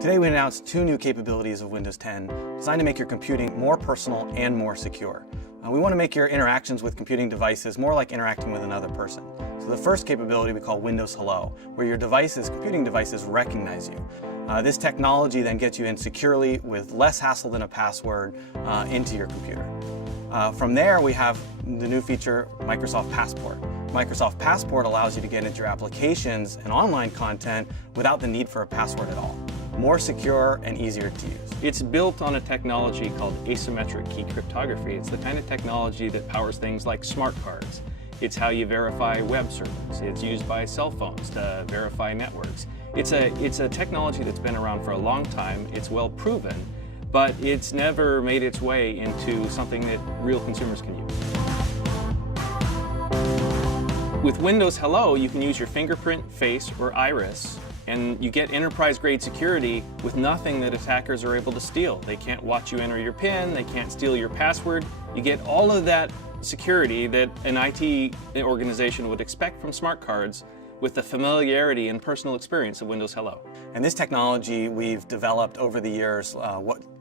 Today we announced two new capabilities of Windows 10 designed to make your computing more personal and more secure. We want to make your interactions with computing devices more like interacting with another person. So the first capability we call Windows Hello, where your computing devices recognize you. This technology then gets you in securely with less hassle than a password into your computer. From there we have the new feature Microsoft Passport. Microsoft Passport allows you to get into your applications and online content without the need for a password at all. More secure and easier to use. It's built on a technology called asymmetric key cryptography. It's the kind of technology that powers things like smart cards. It's how you verify web servers. It's used by cell phones to verify networks. It's a technology that's been around for a long time. It's well proven, but it's never made its way into something that real consumers can use. With Windows Hello, you can use your fingerprint, face, or iris, and you get enterprise-grade security with nothing that attackers are able to steal. They can't watch you enter your PIN, they can't steal your password. You get all of that security that an IT organization would expect from smart cards with the familiarity and personal experience of Windows Hello. And this technology we've developed over the years,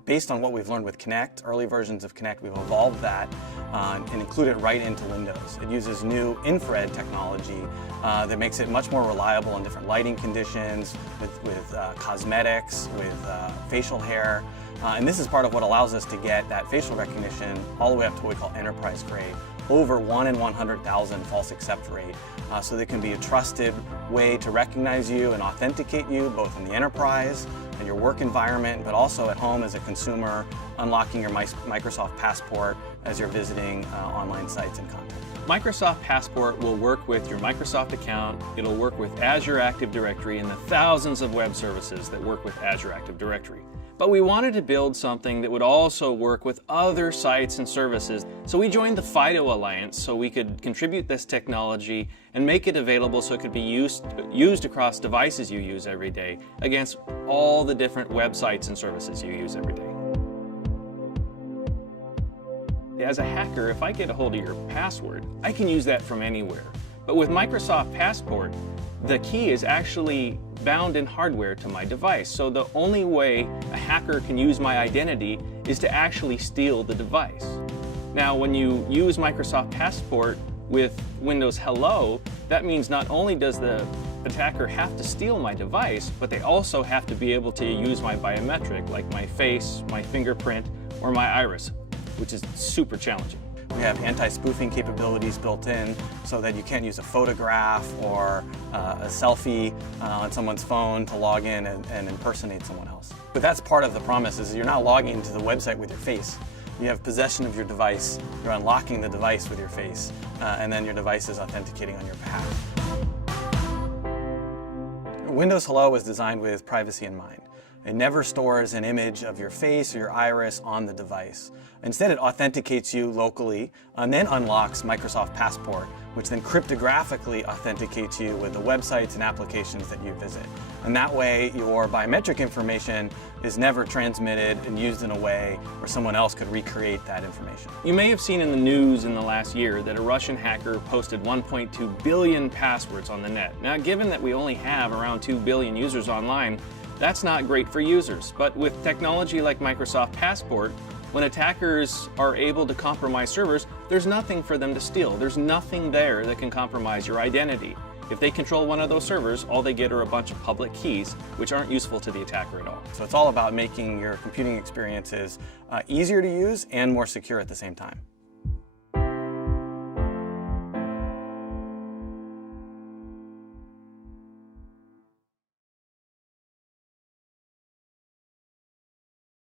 based on what we've learned with Kinect, early versions of Kinect, we've evolved that and included it right into Windows. It uses new infrared technology that makes it much more reliable in different lighting conditions, with cosmetics, with facial hair. And this is part of what allows us to get that facial recognition all the way up to what we call enterprise grade, over 1 in 100,000 false accept rate. So there can be a trusted way to recognize you and authenticate you, both in the enterprise and your work environment, but also at home as a consumer, unlocking your Microsoft Passport as you're visiting online sites and content. Microsoft Passport will work with your Microsoft account. It'll work with Azure Active Directory and the thousands of web services that work with Azure Active Directory. But we wanted to build something that would also work with other sites and services. So we joined the FIDO Alliance so we could contribute this technology and make it available so it could be used across devices you use every day against all the different websites and services you use every day. As a hacker, if I get a hold of your password, I can use that from anywhere. But with Microsoft Passport, the key is actually bound in hardware to my device. So the only way a hacker can use my identity is to actually steal the device. Now, when you use Microsoft Passport with Windows Hello, that means not only does the attacker have to steal my device, but they also have to be able to use my biometric, like my face, my fingerprint, or my iris, which is super challenging. We have anti-spoofing capabilities built in so that you can't use a photograph or a selfie on someone's phone to log in and impersonate someone else. But that's part of the promise, is you're not logging into the website with your face. You have possession of your device, you're unlocking the device with your face, and then your device is authenticating on your behalf. Windows Hello was designed with privacy in mind. It never stores an image of your face or your iris on the device. Instead, it authenticates you locally and then unlocks Microsoft Passport, which then cryptographically authenticates you with the websites and applications that you visit. And that way, your biometric information is never transmitted and used in a way where someone else could recreate that information. You may have seen in the news in the last year that a Russian hacker posted 1.2 billion passwords on the net. Now, given that we only have around 2 billion users online, that's not great for users, but with technology like Microsoft Passport, when attackers are able to compromise servers, there's nothing for them to steal. There's nothing there that can compromise your identity. If they control one of those servers, all they get are a bunch of public keys, which aren't useful to the attacker at all. So it's all about making your computing experiences easier to use and more secure at the same time.